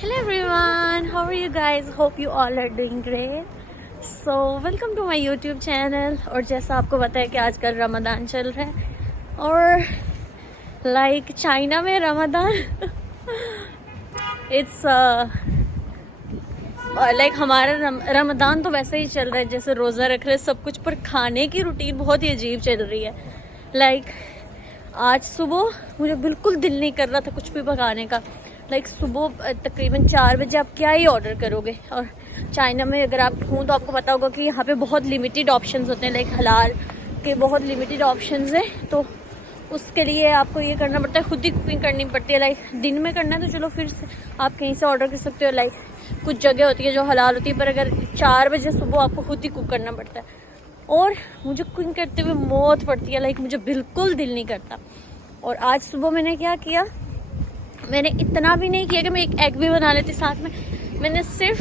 Hello everyone, how are you guys? Hope you all are doing great. So welcome to my YouTube channel. और जैसा आपको पता है कि आजकल रमज़ान चल रहा है और चाइना में रमज़ान इट्स हमारा रमज़ान तो वैसे ही चल रहा है जैसे रोज़ा रख रहे सब कुछ, पर खाने की रूटीन बहुत ही अजीब चल रही है। आज सुबह मुझे बिल्कुल दिल नहीं कर रहा था कुछ भी पकाने का। सुबह तकरीबन 4 बजे आप क्या ही ऑर्डर करोगे। और चाइना में अगर आप हूँ तो आपको पता होगा कि यहाँ पे बहुत लिमिटेड ऑप्शंस होते हैं, हलाल के बहुत लिमिटेड ऑप्शंस हैं। तो उसके लिए आपको ये करना पड़ता है, खुद ही कुकिंग करनी पड़ती है। दिन में करना है तो चलो फिर से आप कहीं से ऑर्डर कर सकते हो। कुछ जगह होती है जो हलाल होती है, पर अगर 4 बजे सुबह आपको खुद ही कुक करना पड़ता है। और मुझे कुकिंग करते हुए मौत पड़ती है, मुझे बिल्कुल दिल नहीं करता। और आज सुबह मैंने क्या किया, मैंने इतना भी नहीं किया कि मैं एक एग भी बना लेती साथ में। मैंने सिर्फ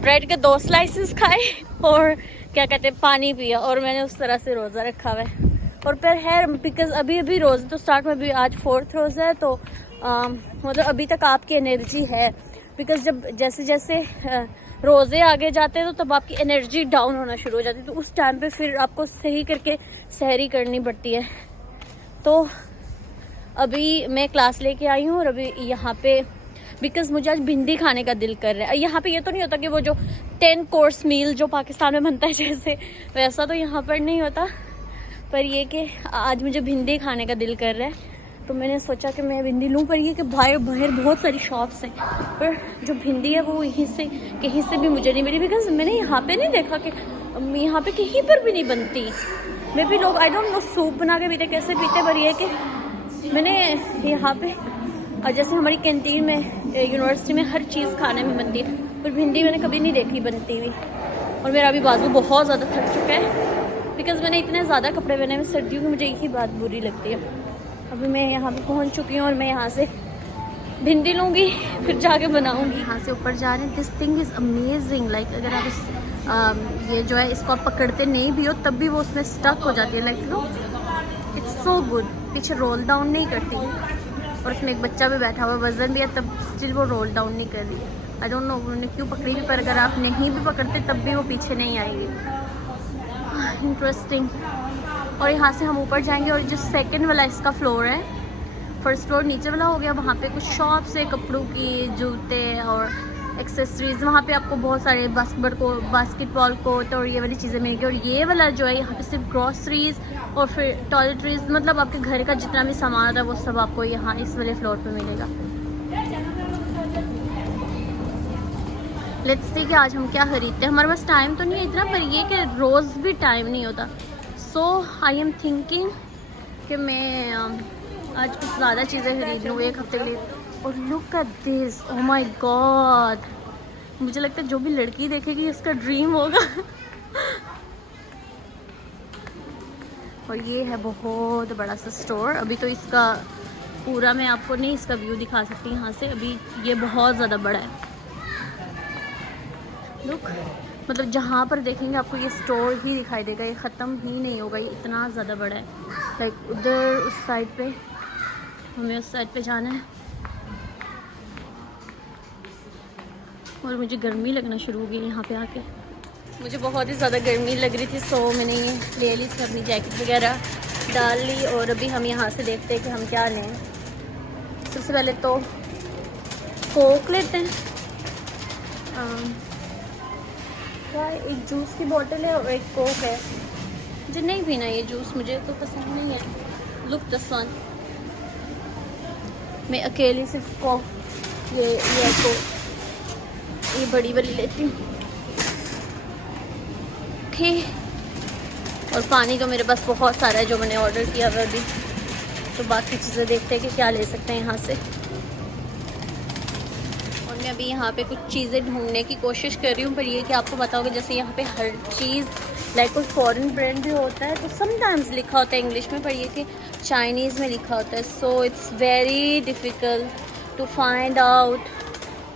ब्रेड के 2 स्लाइसेस खाए और क्या कहते हैं पानी पिया, और मैंने उस तरह से रोज़ा रखा हुआ है। और फिर है बिकॉज अभी रोज़ा तो स्टार्ट में, अभी आज 4th रोज़ा है, तो मतलब अभी तक आपकी एनर्जी है। बिकॉज जब जैसे जैसे रोज़े आगे जाते हैं तो तब आपकी एनर्जी डाउन होना शुरू हो जाती है, तो उस टाइम पे फिर आपको सही करके सहरी करनी पड़ती है। तो अभी मैं क्लास लेके आई हूँ और अभी यहाँ पे बिकॉज मुझे आज भिंडी खाने का दिल कर रहा है। यहाँ पे ये तो नहीं होता कि वो जो 10 कोर्स मील जो पाकिस्तान में बनता है जैसे, वैसा तो यहाँ पर नहीं होता, पर ये कि आज मुझे भिंडी खाने का दिल कर रहा है। तो मैंने सोचा कि मैं भिंडी लूँ, पर ये कि बाहर बहुत सारी शॉप्स हैं, पर जो भिंडी है वो यहीं से कहीं से भी मुझे नहीं मिली। बिकॉज मैंने यहाँ पे नहीं देखा कि यहाँ पे कहीं पर भी नहीं बनती। मे भी लोग आई डोंट नो सूप बना के पीते, कैसे पीते, पर ये कि मैंने यहाँ पे और जैसे हमारी कैंटीन में यूनिवर्सिटी में हर चीज़ खाने में बनती है, पर भिंडी मैंने कभी नहीं देखी बनती हुई। और मेरा अभी बाजू बहुत ज़्यादा थक चुका है बिकॉज मैंने इतने ज़्यादा कपड़े पहने हैं सर्दियों की, मुझे यही बात बुरी लगती है। अभी मैं यहाँ पे पहुँच चुकी हूँ और मैं यहाँ से भिंडी लूँगी, फिर जाके बनाऊँगी। यहाँ से ऊपर जा रहे हैं। This thing is amazing. अगर आप इस ये जो है इसको आप पकड़ते नहीं भी हो तब भी वो उसमें स्टक हो जाती है। It's so good. पीछे रोल डाउन नहीं करती, और उसमें एक बच्चा भी बैठा हुआ, वजन भी है, तब स्टिल वो रोल डाउन नहीं कर रही है। आई डोंट नो उन्होंने क्यों पकड़ी भी, पर अगर आप नहीं भी पकड़ते तब भी वो पीछे नहीं आएगी। इंटरेस्टिंग। और यहाँ से हम ऊपर जाएंगे और जो सेकंड वाला इसका फ्लोर है, फर्स्ट फ्लोर नीचे वाला हो गया, वहाँ पे कुछ शॉप्स है कपड़ों की, जूते और एक्सेसरीज। वहाँ पे आपको बहुत सारे बास्केटबॉल कोर्ट और ये वाली चीज़ें मिलेंगी। और ये वाला जो है यहाँ पे सिर्फ ग्रॉसरीज और फिर टॉयलेटरीज, मतलब आपके घर का जितना भी सामान होता है वो सब आपको यहाँ इस वाले फ्लोर पे मिलेगा। लेट्स सी कि आज हम क्या खरीदते हैं। हमारे पास टाइम तो नहीं है इतना, पर ये कि रोज़ भी टाइम नहीं होता। सो आई एम थिंकिंग कि मैं आज कुछ ज़्यादा चीज़ें खरीद लूँ एक हफ्ते के लिए। और look at this, oh my God, मुझे लगता है जो भी लड़की देखेगी उसका ड्रीम होगा। और ये है बहुत बड़ा सा स्टोर। अभी तो इसका पूरा मैं आपको नहीं इसका व्यू दिखा सकती यहाँ से, अभी ये बहुत ज़्यादा बड़ा है। लुक, मतलब जहाँ पर देखेंगे आपको ये स्टोर ही दिखाई देगा, ये ख़त्म ही नहीं होगा, ये इतना ज़्यादा बड़ा है। उधर उस साइड पे हमें उस साइड पे जाना है। और मुझे गर्मी लगना शुरू हो गई यहाँ पे आके, मुझे बहुत ही ज़्यादा गर्मी लग रही थी। सो मैंने ये ले ली, अपनी जैकेट वगैरह डाल ली। और अभी हम यहाँ से देखते हैं कि हम क्या लें। सबसे पहले तो कोक लेते हैं। एक जूस की बोतल है और एक कोक है। मुझे नहीं पीना ये जूस, मुझे तो पसंद नहीं है। लुक दिस वन, मैं अकेली सिर्फ कोक ये बड़ी वाली लेती हूँ। ओके। और पानी तो मेरे पास बहुत सारा है जो मैंने ऑर्डर किया हुआ अभी, तो बाकी चीज़ें देखते हैं कि क्या ले सकते हैं यहाँ से। और मैं अभी यहाँ पे कुछ चीज़ें ढूंढने की कोशिश कर रही हूँ, पर ये कि आपको पता होगा जैसे यहाँ पे हर चीज़ कोई फॉरेन ब्रांड भी होता है तो समटाइम्स लिखा होता है इंग्लिश में, पर ये कि चाइनीज़ में लिखा होता है। So it's very difficult to find out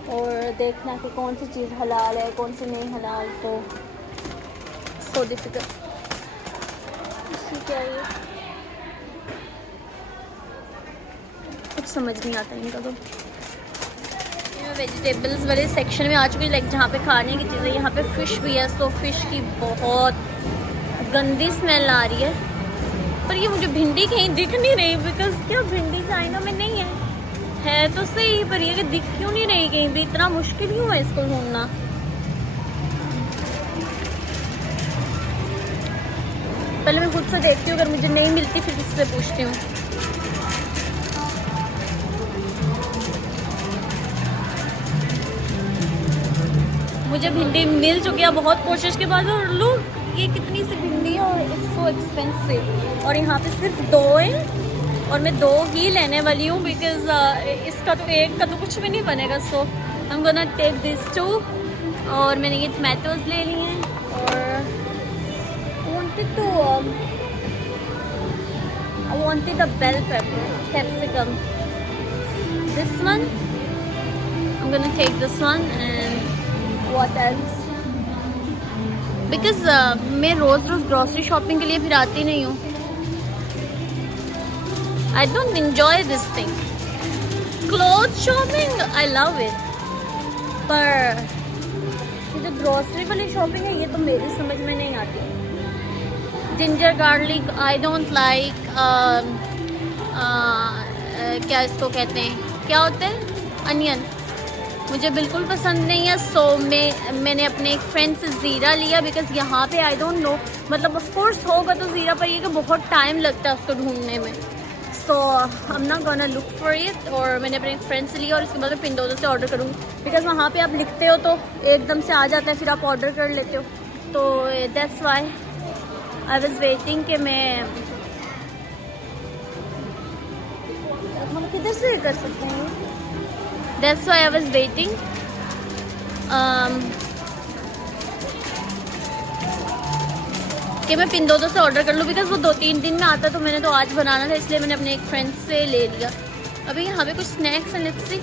और देखना कि कौन सी चीज़ हलाल है कौन सी नहीं हलाल, तो सो डिफ़िकल्ट। क्या है कुछ समझ नहीं आता इनका तो। वेजिटेबल्स वाले सेक्शन में आ चुकी हूँ, लाइक जहाँ पे खाने की चीज़ें। यहाँ पे फ़िश भी है, सो फिश की बहुत गंदी स्मेल आ रही है। पर ये मुझे भिंडी कहीं दिख नहीं रही, बिकॉज क्या भिंडी चाइना में नहीं है तो सही, पर ये कि दिख क्यों नहीं रही कहीं भी। इतना मुश्किल क्यों है इसको ढूंढना। पहले मैं खुद से देखती हूँ, अगर मुझे नहीं मिलती फिर किससे पूछती हूँ। मुझे भिंडी मिल चुकी है बहुत कोशिश के बाद, और लोग ये कितनी सी भिंडी है और इट्स सो एक्सपेंसिव। और यहाँ पे सिर्फ 2 है और मैं 2 ही लेने वाली हूँ, बिकॉज इसका तो एक का तो कुछ भी नहीं बनेगा। So I am gonna take this 2। और मैंने ये टमाटोज ले लिए हैं और I wanted the bell pepper, capsicum. This one, I'm gonna take this one and what else? Because मैं रोज ग्रोसरी शॉपिंग के लिए फिर आती नहीं हूँ। I don't enjoy this thing. Clothes shopping, I love it. पर ये जो ग्रोसरी वाली शॉपिंग है, ये तो मेरी समझ में नहीं आती। Ginger garlic I don't like. क्या इसको कहते हैं, क्या होते हैं, अनियन, मुझे बिल्कुल पसंद नहीं है। सो मैंने अपने एक फ्रेंड से ज़ीरा लिया, बिकॉज यहाँ पे आई डोंट नो, मतलब ऑफ कोर्स होगा तो ज़ीरा, पर ये कि बहुत टाइम लगता है उसको ढूंढने में। So I am not gonna look for it. और मैंने अपने एक फ्रेंड से लिया और उसके बाद मैं पिंडोज़ो से ऑर्डर करूँगी, बिकॉज वहाँ पे आप लिखते हो तो एकदम से आ जाता है, फिर आप ऑर्डर कर लेते हो। तो that's why I was waiting कि मैं हम किधर से कर सकते हैं। That's why I was waiting कि मैं पिंडोज़ो से ऑर्डर कर लूँ, बिकॉज वो 2-3 दिन में आता, तो मैंने तो आज बनाना था, इसलिए मैंने अपने एक फ्रेंड से ले लिया। अभी यहाँ पे कुछ स्नैक्स हैं, लेट्स सी।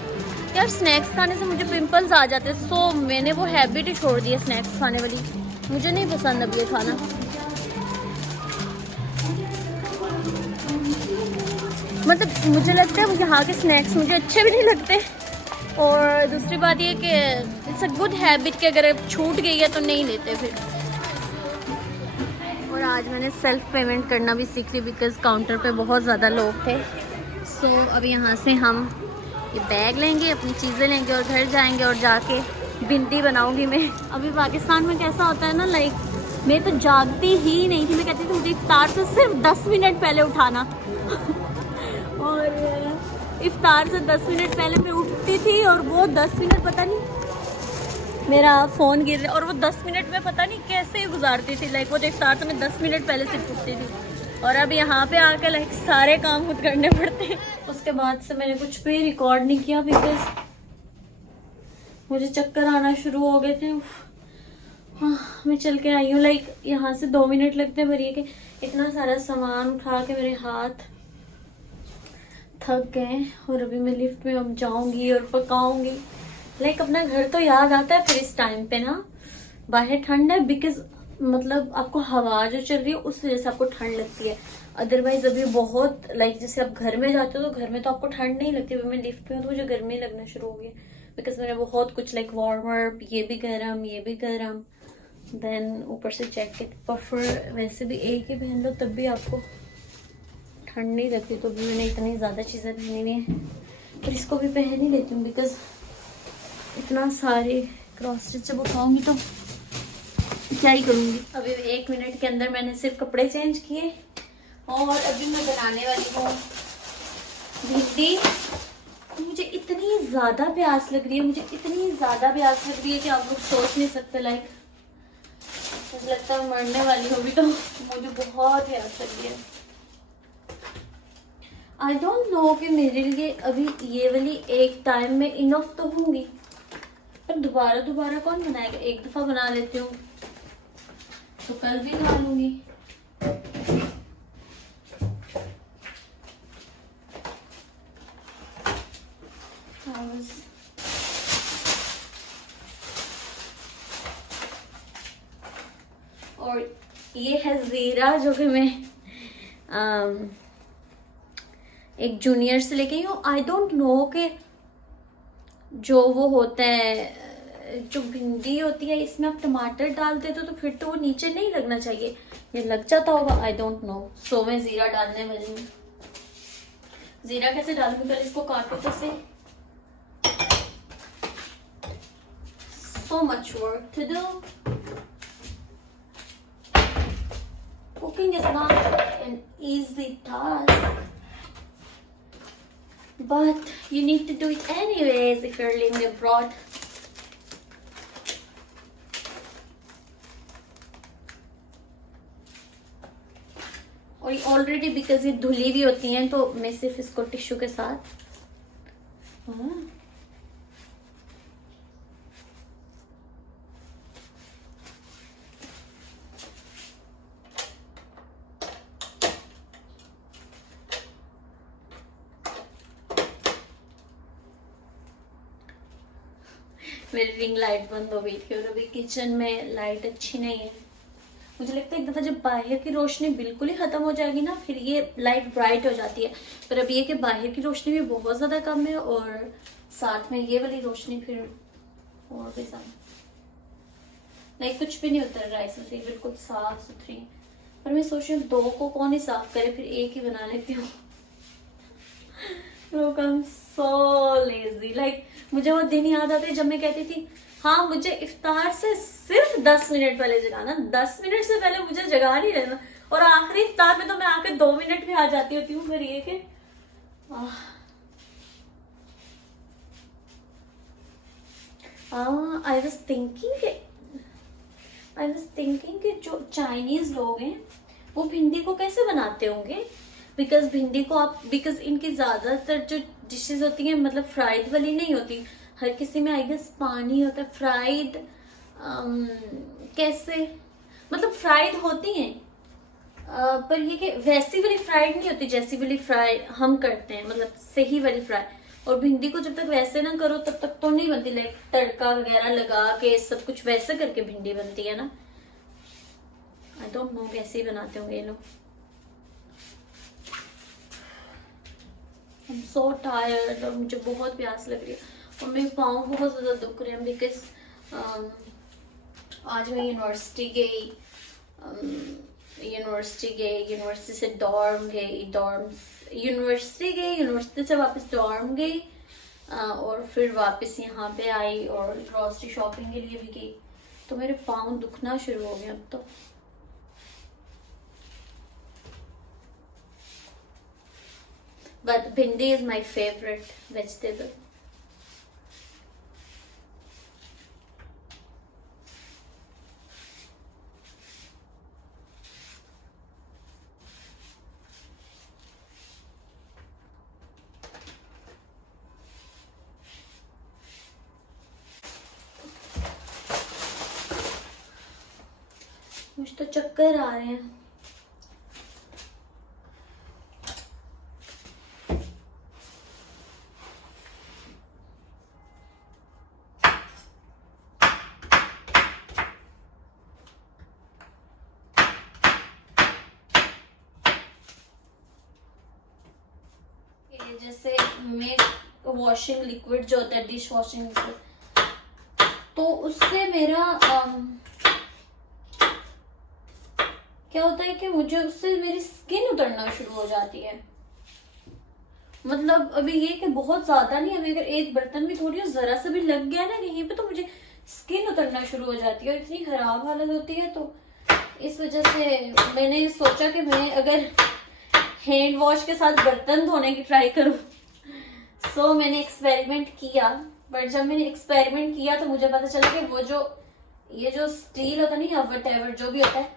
यार स्नैक्स खाने से मुझे पिंपल्स आ जाते हैं, सो मैंने वो हैबिट ही छोड़ दी है स्नैक्स खाने वाली। मुझे नहीं पसंद अब ये खाना। मतलब मुझे लगता है यहाँ के स्नैक्स मुझे अच्छे भी नहीं लगते। और दूसरी बात ये कि इट्स अ गुड हैबिट कि अगर छूट गई है तो नहीं लेते फिर। और आज मैंने सेल्फ पेमेंट करना भी सीख ली, बिकॉज काउंटर पे बहुत ज़्यादा लोग थे। सो अब यहाँ से हम ये बैग लेंगे, अपनी चीज़ें लेंगे और घर जाएंगे और जाके भिंडी बनाऊंगी मैं। अभी पाकिस्तान में कैसा होता है ना, लाइक मैं तो जागती ही नहीं थी। मैं कहती थी मुझे इफ्तार से सिर्फ 10 मिनट पहले उठाना और इफ्तार से 10 मिनट पहले मैं उठती थी, और वो 10 मिनट पता नहीं मेरा फ़ोन गिर रहा, और वो 10 मिनट में पता नहीं कैसे गुजारती थी। लाइक वो जो इफ्तार से मैं 10 मिनट पहले से उठती थी, और अब यहाँ पे आकर लाइक सारे काम खुद करने पड़ते हैं। उसके बाद से मैंने कुछ भी रिकॉर्ड नहीं किया, बिकॉज मुझे चक्कर आना शुरू हो गए थे। हाँ, मैं चल के आई हूँ। लाइक यहाँ से 2 मिनट लगते हैं, पर ये कि इतना सारा सामान उठा के मेरे हाथ थक गए। और अभी मैं लिफ्ट में अब जाऊंगी और पकाऊंगी। लाइक अपना घर तो याद आता है फिर इस टाइम पे ना। बाहर ठंड है, बिकॉज मतलब आपको हवा जो चल रही है उस वजह से आपको ठंड लगती है। अदरवाइज अभी बहुत लाइक जैसे आप घर में जाते हो तो घर में तो आपको ठंड नहीं लगती। अभी मैं लिफ्ट में हूँ तो मुझे गर्मी लगना शुरू हो गई, बिकॉज मैंने बहुत कुछ लाइक वार्मर, ये भी गर्म ये भी गर्म, देन ऊपर से जैकेट, पफर। वैसे भी एक ही पहन लो तब भी आपको ठंड नहीं लगती। तो भी मैंने इतनी ज़्यादा चीज़ें पहनी हुई हैं, पर इसको भी पहन ही लेती हूँ, बिकॉज इतना सारे क्रॉस जब उठाऊंगी तो क्या ही करूँगी। अभी 1 मिनट के अंदर मैंने सिर्फ कपड़े चेंज किए और अभी मैं बनाने वाली हूँ भिंडी। मुझे इतनी ज़्यादा प्यास लग रही है, मुझे इतनी ज़्यादा प्यास लग रही है कि आप लोग सोच नहीं सकते। लाइक मुझे लगता है मरने वाली हूँ अभी तो। मुझे बहुत प्यास लग रही है। आई डोंट नो कि मेरे लिए अभी ये वाली एक टाइम में इनफ तो होंगी, पर दोबारा दोबारा कौन बनाएगा। एक दफ़ा बना लेती हूँ तो कल भी खा लूँगी। और ये है ज़ीरा जो कि मैं एक जूनियर से लेके आई हूँ। आई डोंट नो कि जो वो होता है, जो भिंडी होती है, इसमें आप टमाटर डाल देते हो तो फिर तो वो नीचे नहीं लगना चाहिए, ये लग जाता होगा, आई डोंट नो। सो मैं जीरा डालने वाली हूँ। जीरा कैसे डालूंगी, पहले इसको काटो तो से। So much work to do. Cooking is not an easy task, but you need to do it anyways if you're living abroad. और ये ऑलरेडी बिकॉज ये धुली भी होती हैं तो मैं सिर्फ इसको टिश्यू के साथ मेरी रिंग लाइट बंद हो गई थी और अभी किचन में लाइट अच्छी नहीं है। मुझे लगता है एक दफा जब बाहर की रोशनी बिल्कुल ही खत्म हो जाएगी ना, फिर ये लाइट ब्राइट हो जाती है। पर अब ये कि बाहर की रोशनी भी बहुत ज्यादा कम है और साथ में ये वाली रोशनी फिर और भी ज्यादा, लाइक कुछ भी नहीं उतर रहा है इसमें, बिल्कुल साफ सुथरी। पर मैं सोच रही हूँ दो को कौन ही साफ करे, फिर एक ही बना लेती हूँ। Look, I'm so lazy. Like, मुझे वो दिन याद आते जब मैं कहती थी हाँ मुझे इफ्तार से सिर्फ 10 मिनट पहले जगाना, 10 मिनट से पहले मुझे जगा नहीं रहना, और आखिरी इफ्तार में तो मैं आके 2 मिनट भी आ जाती होती हूँ। फिर ये कि आई वॉज थिंकिंग कि जो चाइनीज लोग हैं वो भिंडी को कैसे बनाते होंगे, बिकॉज भिंडी को आप, बिकॉज इनकी ज्यादातर जो डिशेज होती हैं मतलब फ्राइड वाली नहीं होती, हर किसी में आई गेस पानी होता है। फ्राइड कैसे, मतलब फ्राइड होती हैं पर ये कि वैसी वाली फ्राइड नहीं होती जैसी वाली फ्राई हम करते हैं, मतलब सही वाली फ्राई। और भिंडी को जब तक वैसे ना करो तब तक तो नहीं बनती, लाइक तड़का वगैरह लगा के सब कुछ वैसे करके भिंडी बनती है ना। आई डोंट नो कैसे ही बनाते होंगे ये लोग। I'm so tired और मुझे बहुत प्यास लग रही है और मेरे पाँव बहुत ज़्यादा दुख रहे हैं बिकॉज आज मैं यूनिवर्सिटी गई, यूनिवर्सिटी से डॉर्म गई, यूनिवर्सिटी से वापस डॉर्म गई और फिर वापस यहाँ पे आई और ग्रॉसरी शॉपिंग के लिए भी गई, तो मेरे पाँव दुखना शुरू हो गए अब तो। But bhindi is my favorite vegetable. मुझे तो चक्कर आ रहे हैं। जैसे मैं वॉशिंग लिक्विड जो होता है, डिश वॉशिंग लिक्विड, तो उससे मेरा क्या होता है कि मुझे उससे मेरी स्किन उतरना शुरू हो जाती है। मतलब अभी ये कि बहुत ज्यादा नहीं, अभी अगर एक बर्तन भी थोड़ी जरा सा भी लग गया ना कहीं पे तो मुझे स्किन उतरना शुरू हो जाती है और इतनी खराब हालत होती है। तो इस वजह से मैंने सोचा कि मैं अगर हैंड वॉश के साथ बर्तन धोने की ट्राई करूं। सो मैंने एक्सपेरिमेंट किया, बट जब मैंने एक्सपेरिमेंट किया तो मुझे पता चला कि वो जो ये जो स्टील होता नहीं, वट एवर जो भी होता है,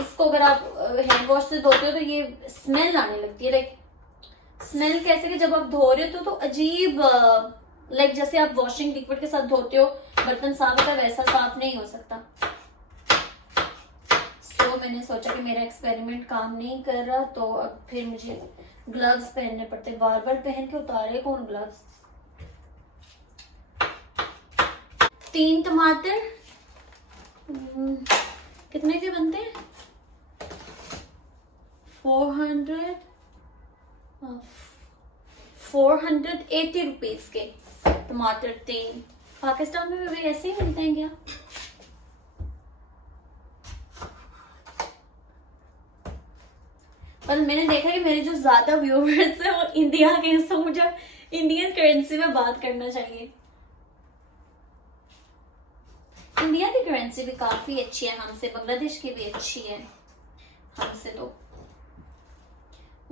इसको अगर आप हैंड वॉश से धोते हो तो ये स्मेल आने लगती है। लाइक स्मेल कैसे कि जब आप धो रहे हो तो अजीब, लाइक जैसे आप वॉशिंग लिक्विड के साथ धोते हो बर्तन साफ होता है वैसा साफ नहीं हो सकता। तो मैंने सोचा कि मेरा एक्सपेरिमेंट काम नहीं कर रहा, तो अब फिर मुझे ग्लव्स पहनने पड़ते, बार बार पहन के उतारे कौन ग्लव्स। 3 टमाटर कितने के बनते हैं? 480 रुपीज के। टमाटर 3। पाकिस्तान में भी ऐसे ही मिलते हैं क्या? पर मैंने देखा कि मेरे जो ज्यादा व्यूअर्स है वो इंडिया के हैं, तो मुझे इंडियन करेंसी में बात करना चाहिए। इंडिया की करेंसी भी काफी अच्छी है हमसे, बांग्लादेश की भी अच्छी है हमसे। तो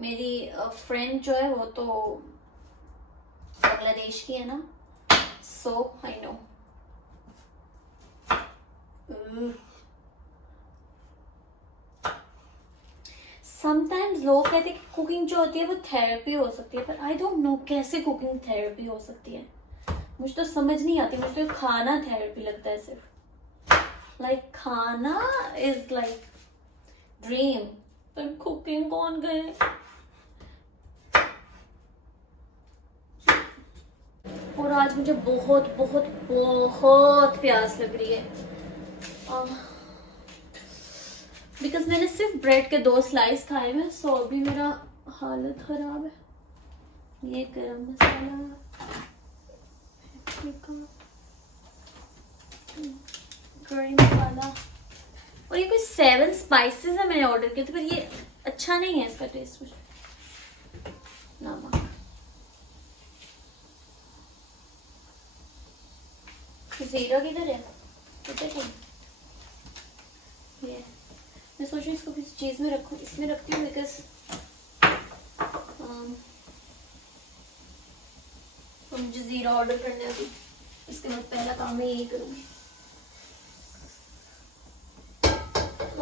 मेरी फ्रेंड जो है वो तो बांग्लादेश की है ना, सो आई नो। समटाइम्स लोग कहते हैं कि कुकिंग जो होती है वो थेरेपी हो सकती है, पर आई डोंट नो कैसे कुकिंग थेरेपी हो सकती है। मुझे तो समझ नहीं आती, मुझे तो खाना थेरेपी लगता है सिर्फ। लाइक खाना इज लाइक ड्रीम, पर कुकिंग कौन करे? और आज मुझे बहुत बहुत बहुत प्यास लग रही है, बिकॉज मैंने सिर्फ ब्रेड के 2 स्लाइस खाए हैं, सो अभी मेरा हालत खराब है। ये गरम मसाला, करी मसाला, और ये कोई 7 स्पाइसेस है मैंने ऑर्डर किए थे, पर ये अच्छा नहीं है इसका टेस्ट। नमक, जीरा किधर है? ये मैं सोच रही हूँ इसको किस चीज में रखूँ, इसमें रखती हूँ बिकॉज तो मुझे जीरा ऑर्डर करने अभी, इसके बाद पहला काम मैं यही करूँगी।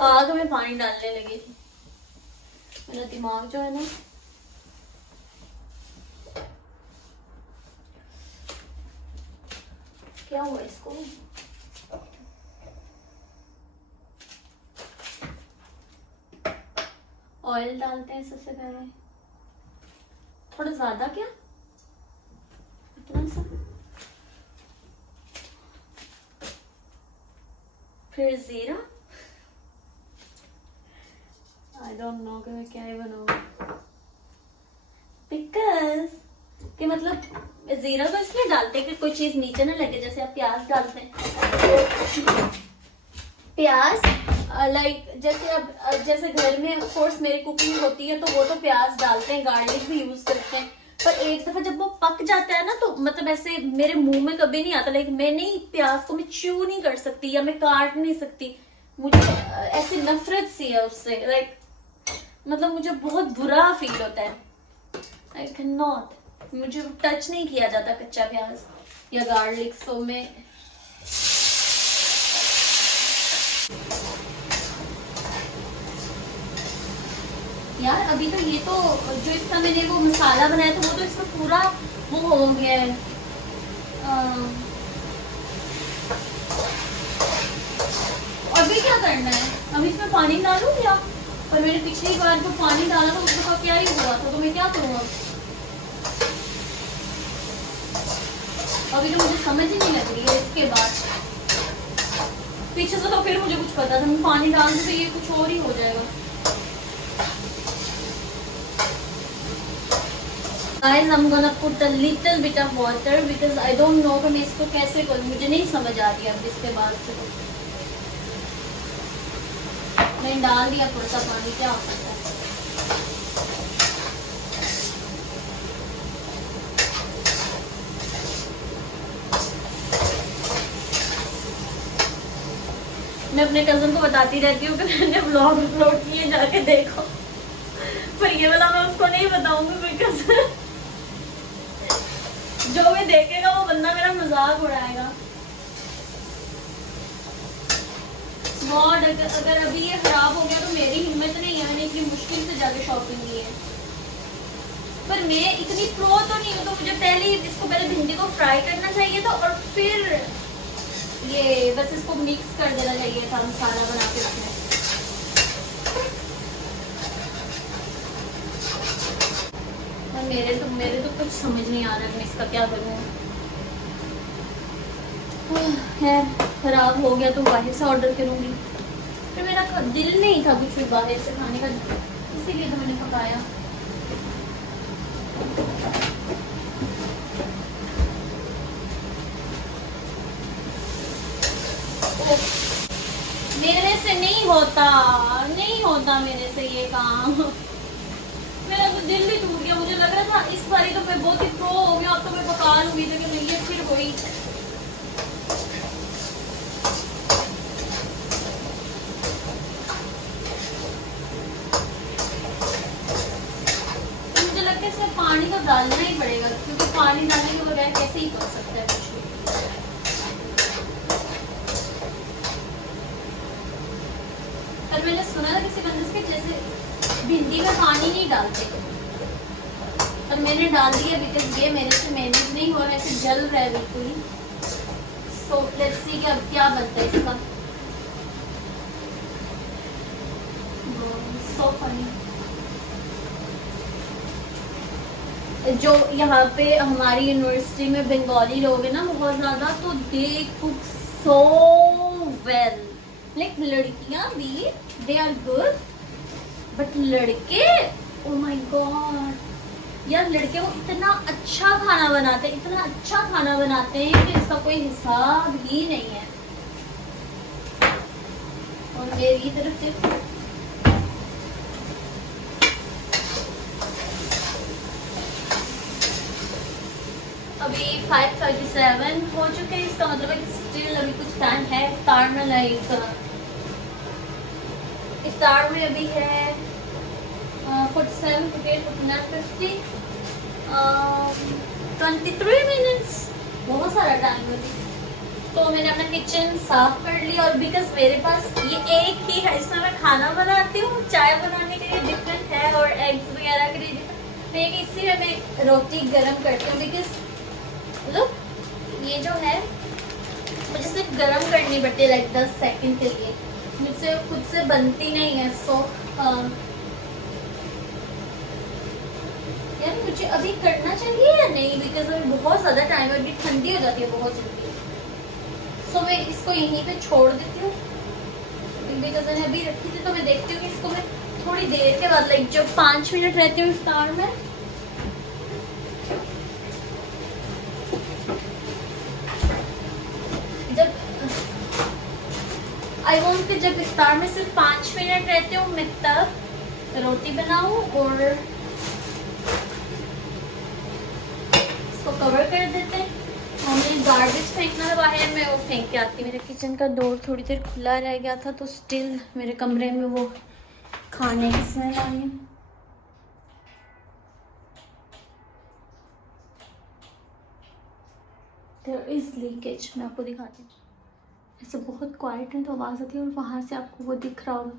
आग में पानी डालने लगी थी, मेरा दिमाग जो है ना, क्या हुआ इसको? ऑयल डालते हैं सबसे पहले, थोड़ा ज्यादा, क्या इतना सा, फिर जीरा। आई डोंट नो कि मैं क्या ही बनाऊंगी, बिकॉज कि मतलब जीरा तो इसलिए डालते हैं कि कोई चीज नीचे ना लगे। जैसे आप प्याज डालते हैं, प्याज लाइक जैसे अब जैसे घर में ऑफ कोर्स मेरी कुकिंग होती है तो वो तो प्याज डालते हैं, गार्लिक भी यूज करते हैं, पर एक दफा जब वो पक जाता है ना तो मतलब ऐसे मेरे मुंह में कभी नहीं आता। लाइक मैं नहीं, प्याज को मैं च्यू नहीं कर सकती या मैं काट नहीं सकती, मुझे ऐसी नफरत सी है उससे। लाइक मतलब मुझे बहुत बुरा फील होता है, आई कैन नॉट, मुझे टच नहीं किया जाता कच्चा प्याज या गार्लिक। सो मैं यार अभी तो ये तो जो इसका मैंने वो मसाला बनाया था वो तो इसका पूरा वो हो गया है। अभी क्या करना है? अभी इसमें पानी डालूं क्या? पर मैंने पिछली बार जो पानी डाला था उसका क्या ही हुआ था, तो मैं क्या करूँगा? अभी तो मुझे समझ ही नहीं लग रही है। इसके बाद पीछे से तो फिर मुझे कुछ पता था, मैं पानी डाल दूं तो ये कुछ और ही हो जाएगा। Guys, I'm gonna put a little bit of water because I don't know कि मैं इसको कैसे करूँ, मुझे नहीं समझ आ रही है। अब इसके बाद से मैंने डाल दिया थोड़ा सा पानी, क्या हो सकता है। मैं अपने कजन को बताती रहती हूँ कि मैंने व्लॉग अपलोड किए, जाके देखो, पर ये वाला मैं उसको नहीं बताऊंगी बिकॉज जो भी देखेगा वो बंदा मेरा मजाक उड़ाएगा। गॉड, अगर अभी ये खराब हो गया तो मेरी हिम्मत नहीं है, मैंने इतनी मुश्किल से जाके शॉपिंग की है। पर मैं इतनी प्रो तो नहीं हूँ, तो मुझे पहले इसको पहले भिंडी को फ्राई करना चाहिए था और फिर ये बस इसको मिक्स कर देना चाहिए था मसाला बना के उसमें। मेरे तो कुछ समझ नहीं आ रहा है मैं इसका क्या करूँ। है खराब हो गया तो बाहर से ऑर्डर करूँगी, फिर मेरा दिल नहीं था कुछ भी बाहर से खाने का, इसीलिए तो मैंने पकाया। मेरे से नहीं होता, नहीं होता मेरे से ये काम। मेरा तो दिल ही टूट गया। मुझे लग रहा था इस बारी तो मैं बहुत ही प्रो हो गया, अब तो मैं पका लूंगी, लेकिन ये फिर वही। मुझे लगता है इसमें पानी तो डालना ही पड़ेगा, क्योंकि पानी डालने के बगैर कैसे ही कर सकते हैं कुछ भी। पर मैंने सुना था किसी बंदे से जैसे भिंडी में पानी नहीं डालते, पर मैंने डाल दिया बिकॉज ये मेरे से मैनेज नहीं हो रहा है, ऐसे जल रहा है बिल्कुल ही। सो लेट्स सी कि अब क्या बनता है इसका। So funny. जो यहाँ पे हमारी यूनिवर्सिटी में बंगाली लोग हैं ना बहुत ज्यादा, तो they cook so well. Like लड़कियां भी दे आर गुड, बट लड़के ओ माय गॉड यार, लड़के वो इतना अच्छा खाना बनाते हैं, इतना अच्छा खाना बनाते हैं कि इसका कोई हिसाब ही नहीं है। और मेरी तरफ से अभी 5:37 हो चुके हैं, इसका मतलब है कि स्टिल अभी कुछ टाइम है इफ्तार में। लाइक इफ्तार में अभी है 47, 48, 49, 50, 23 मिनट्स, बहुत सारा टाइम है। तो मैंने अपना किचन साफ कर लिया, और बिकॉज मेरे पास ये एक ही है जिसमें मैं खाना बनाती हूँ, चाय बनाने के लिए डिफरेंट है और एग्स वगैरह के लिए, तो इसी में मैं रोटी गर्म करती हूँ। बिकॉज लुक, ये जो है मुझे सिर्फ गर्म करनी पड़ती है लाइक 10 सेकंड के लिए, मुझसे खुद से बनती नहीं है। सो यार मुझे अभी करना चाहिए या नहीं, बिकॉज अभी बहुत ज़्यादा टाइम है, अभी ठंडी हो जाती है बहुत जल्दी। सो मैं इसको यहीं पे छोड़ देती हूँ, बिकॉज मैंने अभी रखी थी। तो मैं देखती हूँ कि इसको मैं थोड़ी देर के बाद, लाइक जब 5 मिनट रहती हूँ इफ्तार में, आई वॉन्ट कि जब इफ्तार में सिर्फ 5 मिनट रहते हो मैं तब रोटी बनाऊं और इसको कवर कर देते हैं। और मेरी गार्बेज फेंकना था बाहर, मैं वो फेंक के आती। मेरे किचन का डोर थोड़ी देर खुला रह गया था, तो स्टिल मेरे कमरे में वो खाने की स्मेल आ रही है। देयर इज लीकेज, मैं आपको दिखाती हूँ। ऐसे बहुत क्वाइट है तो आवाज़ आती है, और वहाँ से आपको वो दिख रहा होगा,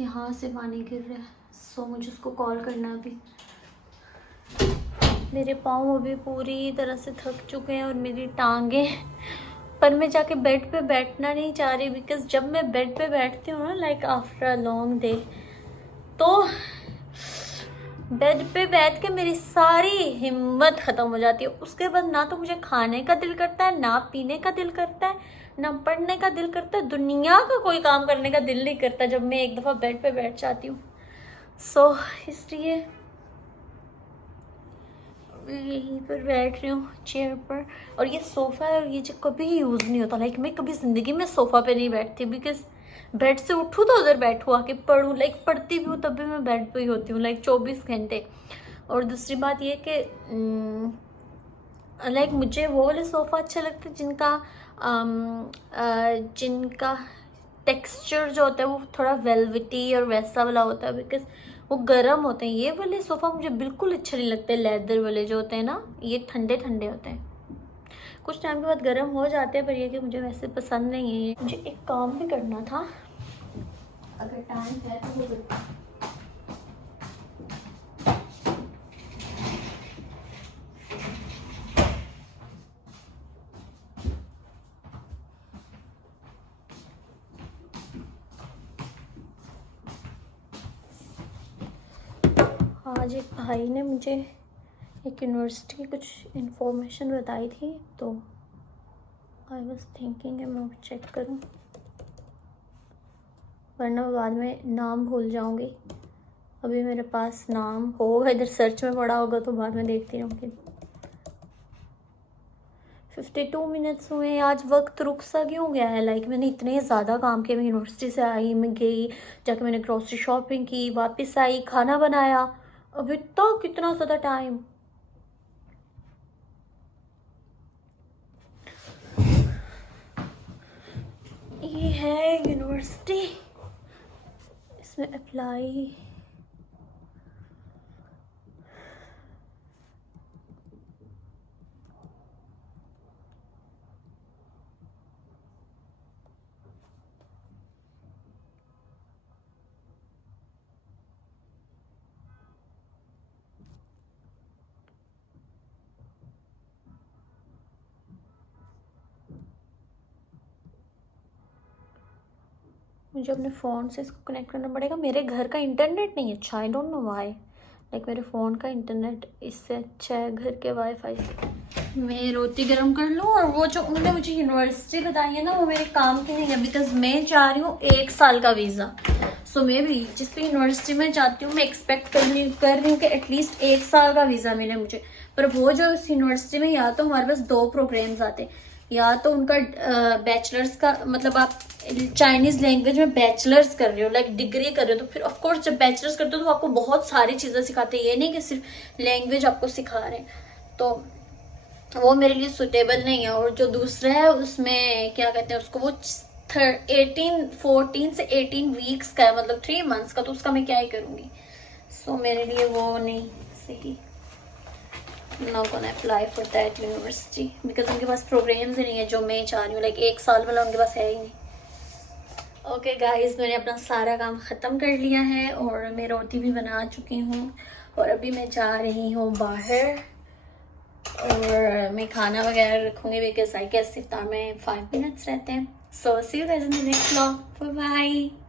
यहाँ से पानी गिर रहा है। सो मुझे उसको कॉल करना है अभी। मेरे पाँव अभी पूरी तरह से थक चुके हैं और मेरी टांगें, पर मैं जाके बेड पे बैठना नहीं चाह रही, बिकॉज जब मैं बेड पे बैठती हूँ ना, like after a long day, तो बेड पे बैठ के मेरी सारी हिम्मत ख़त्म हो जाती है। उसके बाद ना तो मुझे खाने का दिल करता है, ना पीने का दिल करता है, ना पढ़ने का दिल करता है, दुनिया का कोई काम करने का दिल नहीं करता जब मैं एक दफ़ा बेड पे बैठ जाती हूँ। सो इसलिए यहीं पर बैठ रही हूँ चेयर पर। और ये सोफ़ा है, और ये जो कभी यूज़ नहीं होता। लाइक मैं कभी ज़िंदगी में सोफ़ा पे नहीं बैठती, बिकॉज बेड से उठूँ तो उधर बैठूँ, आके पढ़ूँ, लाइक पढ़ती भी हूँ तब भी मैं बेड पे ही होती हूँ, लाइक 24 घंटे। और दूसरी बात ये कि लाइक मुझे वो वाले सोफ़ा अच्छे लगते हैं जिनका टेक्सचर जो होता है वो थोड़ा वेलवेटी और वैसा वाला होता है, बिकॉज वो गर्म होते हैं। ये वाले सोफ़ा मुझे बिल्कुल अच्छे नहीं लगते, लेदर वाले जो होते हैं ना, ये ठंडे ठंडे होते हैं, कुछ टाइम के बाद गर्म हो जाते हैं, पर ये कि मुझे वैसे पसंद नहीं है। मुझे एक काम भी करना था, अगर टाइम है तो वो करता। आज एक भाई ने मुझे एक यूनिवर्सिटी की कुछ इन्फॉर्मेशन बताई थी, तो आई वॉज थिंकिंग मैं वो चेक करूं, वरना बाद में नाम भूल जाऊंगी। अभी मेरे पास नाम होगा, इधर सर्च में पड़ा होगा तो बाद में देखती रहूँगी। 52 मिनट्स हुए। आज वक्त रुक सा क्यों गया है? लाइक मैंने इतने ज़्यादा काम किए। मैं यूनिवर्सिटी से आई, मैं गई, जाके मैंने ग्रोसरी शॉपिंग की, वापस आई, खाना बनाया, अभी तक कितना ज़्यादा टाइम। ये है यूनिवर्सिटी, इसमें अप्लाई। मुझे अपने फ़ोन से इसको कनेक्ट करना पड़ेगा। मेरे घर का इंटरनेट नहीं अच्छा, I don't know why. Like मेरे फ़ोन का इंटरनेट इससे अच्छा है घर के वाईफाई से। मैं रोटी गर्म कर लूँ, और वो जो उन्होंने मुझे यूनिवर्सिटी बताई है ना, वो मेरे काम की नहीं है, बिकॉज मैं चाह रही हूँ 1 साल का वीज़ा। सो मैं भी जिस भी यूनिवर्सिटी में जाती हूँ, मैं एक्सपेक्ट कर रही हूँ कि एटलीस्ट 1 साल का वीज़ा मिले मुझे। पर वो जो उस यूनिवर्सिटी में, या तो हमारे पास 2 प्रोग्राम्स आते, या तो उनका बैचलर्स का, मतलब आप चाइनीज़ लैंग्वेज में बैचलर्स कर रहे हो, लाइक डिग्री कर रहे हो, तो फिर ऑफ कोर्स जब बैचलर्स करते हो तो आपको बहुत सारी चीज़ें सिखाते हैं, ये नहीं कि सिर्फ लैंग्वेज आपको सिखा रहे हैं। तो वो मेरे लिए सुटेबल नहीं है। और जो दूसरा है उसमें क्या कहते हैं उसको, वो 14 से 18 वीक्स का है, मतलब 3 मंथ्स का, तो उसका मैं क्या ही करूँगी। सो मेरे लिए वो नहीं सही। not gonna apply for that university because उनके पास प्रोग्राम्स ही नहीं है जो मैं चाह रही हूँ। लाइक 1 साल वाला उनके पास है ही नहीं। ओके गाइस, मैंने अपना सारा काम ख़त्म कर लिया है और मैं रोटी भी बना चुकी हूँ, और अभी मैं जा रही हूँ बाहर, और मैं खाना वगैरह रखूँगी बिकॉज आई गेस इफ्तार में 5 मिनट्स रहते हैं। So see you guys in the next vlog, bye bye.